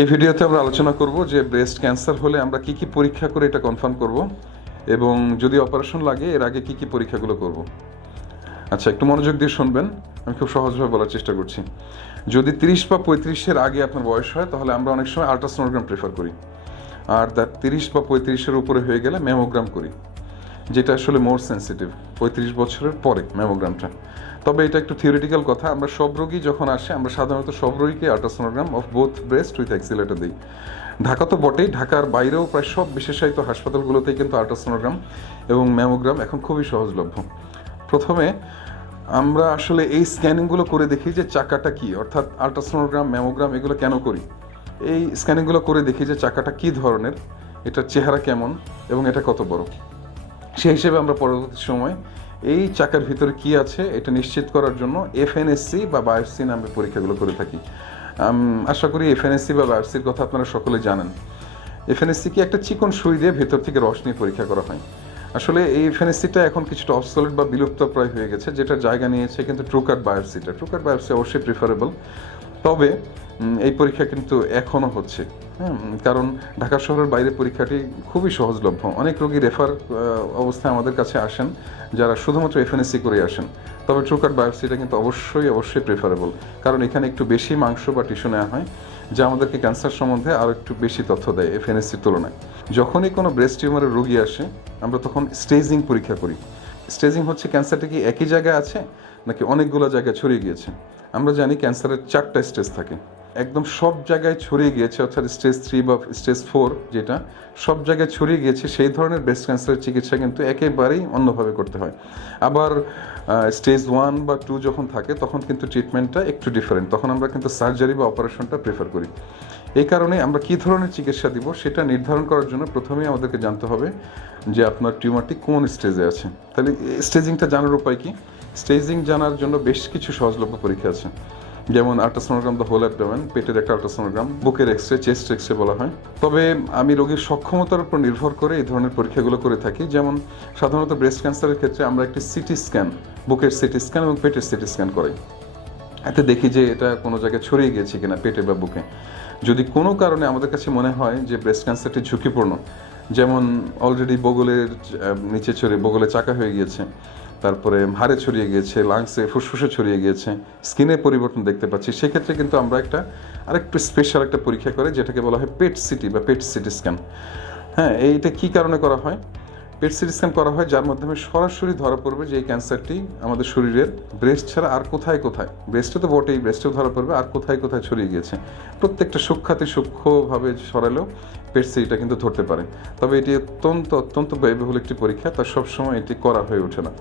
এই ভিডিওতে আমরা আলোচনা করব যে ব্রেস্ট ক্যান্সার হলে আমরা কি কি পরীক্ষা করে এটা কনফার্ম করব এবং যদি অপারেশন লাগে, এর আগে কি কি পরীক্ষাগুলো করব। আচ্ছা একটু মনোযোগ দিয়ে শুনবেন, আমি খুব সহজভাবে বলার চেষ্টা করছি। যদি তিরিশ বা পঁয়ত্রিশের আগে আপনার বয়স হয়, তাহলে আমরা অনেক সময় আল্ট্রাসোনোগ্রাম প্রেফার করি। আর তার তিরিশ বা পঁয়ত্রিশের উপরে হয়ে গেলে ম্যামোগ্রাম করি। যেটা আসলে মোর সেন্সিটিভ পঁয়ত্রিশ বছরের পরে ম্যামোগ্রামটা তবে এটা একটু থিওরিটিক্যাল কথা, আমরা সব রোগী যখন আসে, আমরা সাধারণত সব রোগীকে ultrasonogram of both breast with accelerator দিই। ঢাকা তো বটেই, ঢাকার বাইরেও প্রায় সব বিশেষায়িত হাসপাতালগুলোতেই কিন্তু আল্ট্রাসোনোগ্রাম এবং ম্যামোগ্রাম এখন খুবই সহজলভ্য। প্রথমে আমরা আসলে এই স্ক্যানিংগুলো করে দেখি যে চাকাটা কি, অর্থাৎ আল্ট্রাসোনোগ্রাম ম্যামোগ্রাম এগুলো কেন করি। এই স্ক্যানিংগুলো করে দেখি যে চাকাটা কি ধরনের, এটার চেহারা কেমন এবং এটা কত বড়। সেই হিসেবে আমরা পরবর্তী সময় এই চাকার ভিতরে কি আছে এটা নিশ্চিত করার জন্য এফএনএসসি বা বায়োপসি নামে পরীক্ষাগুলো করে থাকি। আশা করি এফএনএসসি বা বায়োসির কথা আপনারা সকলে জানেন। এফএনএসসি কি একটা চিকন সুই দিয়ে ভেতর থেকে রস নিয়ে পরীক্ষা করা হয়। আসলে এই এফএনএসসিটা এখন কিছুটা অবসলেট বা বিলুপ্ত প্রায় হয়ে গেছে যেটা জায়গা নিয়েছে কিন্তু ট্রুকার বায়োপসিটা ট্রুকার বায়োপসি অবশ্যই প্রিফারেবল তবে এই পরীক্ষা কিন্তু এখনও হচ্ছে। হ্যাঁ কারণ ঢাকা শহরের বাইরে পরীক্ষাটি খুবই সহজলভ্য। অনেক রোগী রেফার অবস্থায় আমাদের কাছে আসেন, যারা শুধুমাত্র এফএনএসসি করে আসেন। তবে ট্রুকার বায়োপসিটা কিন্তু অবশ্যই অবশ্যই প্রেফারেবল কারণ এখানে একটু বেশি মাংস বা টিস্যু নেওয়া হয়, যা আমাদেরকে ক্যান্সার সম্বন্ধে আরও একটু বেশি তথ্য দেয় এফএনএসসির তুলনায়। যখনই কোনো ব্রেস্ট টিউমারের রোগী আসে, আমরা তখন স্টেজিং পরীক্ষা করি। স্টেজিং হচ্ছে ক্যান্সারটা কি একই জায়গায় আছে? নাকি অনেকগুলো জায়গায় ছড়িয়ে গিয়েছে? আমরা জানি ক্যান্সারের চারটা স্টেজ থাকে। একদম সব জায়গায় ছড়িয়ে গিয়েছে, অর্থাৎ স্টেজ থ্রি বা স্টেজ ফোর যেটা, সব জায়গায় ছড়িয়ে গিয়েছে, সেই ধরনের ব্রেস্ট ক্যান্সারের চিকিৎসা কিন্তু একেবারেই অন্যভাবে করতে হয়। আবার স্টেজ ওয়ান বা টু যখন থাকে, তখন কিন্তু ট্রিটমেন্টটা একটু ডিফারেন্ট তখন আমরা কিন্তু সার্জারি বা অপারেশনটা প্রেফার করি। এই কারণে আমরা কী ধরনের চিকিৎসা দিব, সেটা নির্ধারণ করার জন্য প্রথমেই আমাদেরকে জানতে হবে যে আপনার টিউমারটি কোন স্টেজে আছে। তাহলে স্টেজিংটা জানার উপায় কি? স্টেজিং জানার জন্য বেশ কিছু সহজলভ্য পরীক্ষা আছে। যেমন আল্ট্রাসোনোগ্রাম দ্য হোল অ্যাবডোমেন, পেটের একটা আল্ট্রাসোনোগ্রাম, বুকের X ray chest X ray বলা হয়। তবে আমি রোগীর সক্ষমতার উপর নির্ভর করে এই ধরনের পরীক্ষাগুলো করে থাকি। যেমন সাধারণত ব্রেস্ট ক্যান্সারের ক্ষেত্রে আমরা একটি সিটি স্ক্যান বুকের সিটি স্ক্যান এবং পেটের সিটি স্ক্যান করাই। এতে দেখি যে এটা কোনো জায়গায় ছড়িয়ে গিয়েছে কিনা পেটে বা বুকে। যদি কোনো কারণে আমাদের কাছে মনে হয় যে ব্রেস্ট ক্যান্সারটি ঝুঁকিপূর্ণ, যেমন অলরেডি বগলের নিচে ছড়িয়ে, বগলে চাকা হয়ে গিয়েছে তারপরে হাড়ে ছড়িয়ে গিয়েছে লাংসে ফুসফুসে ছড়িয়ে গিয়েছে স্কিনে পরিবর্তন দেখতে পাচ্ছি। সেক্ষেত্রে কিন্তু আমরা একটা, আরেকটু স্পেশাল একটা পরীক্ষা করে, যেটাকে বলা হয় পেট সিটি বা পেট সিটি স্ক্যান হ্যাঁ এইটা কী কারণে করা হয়? পেট সিটি স্ক্যান করা হয়, যার মাধ্যমে সরাসরি ধরা পড়বে যে এই ক্যান্সারটি আমাদের শরীরের ব্রেস্ট ছাড়া আর কোথায় কোথায়। ব্রেস্টে তো বটেই ব্রেস্টেও ধরা পড়বে, আর কোথায় কোথায় ছড়িয়ে গিয়েছে। প্রত্যেকটা সূক্ষাতে সূক্ষ্মভাবে সরালেও পেট কিন্তু ধরতে পারে। তবে এটি অত্যন্ত অত্যন্ত ব্যয়বহুল একটি পরীক্ষা, তা সবসময় এটি করা হয়ে ওঠে না।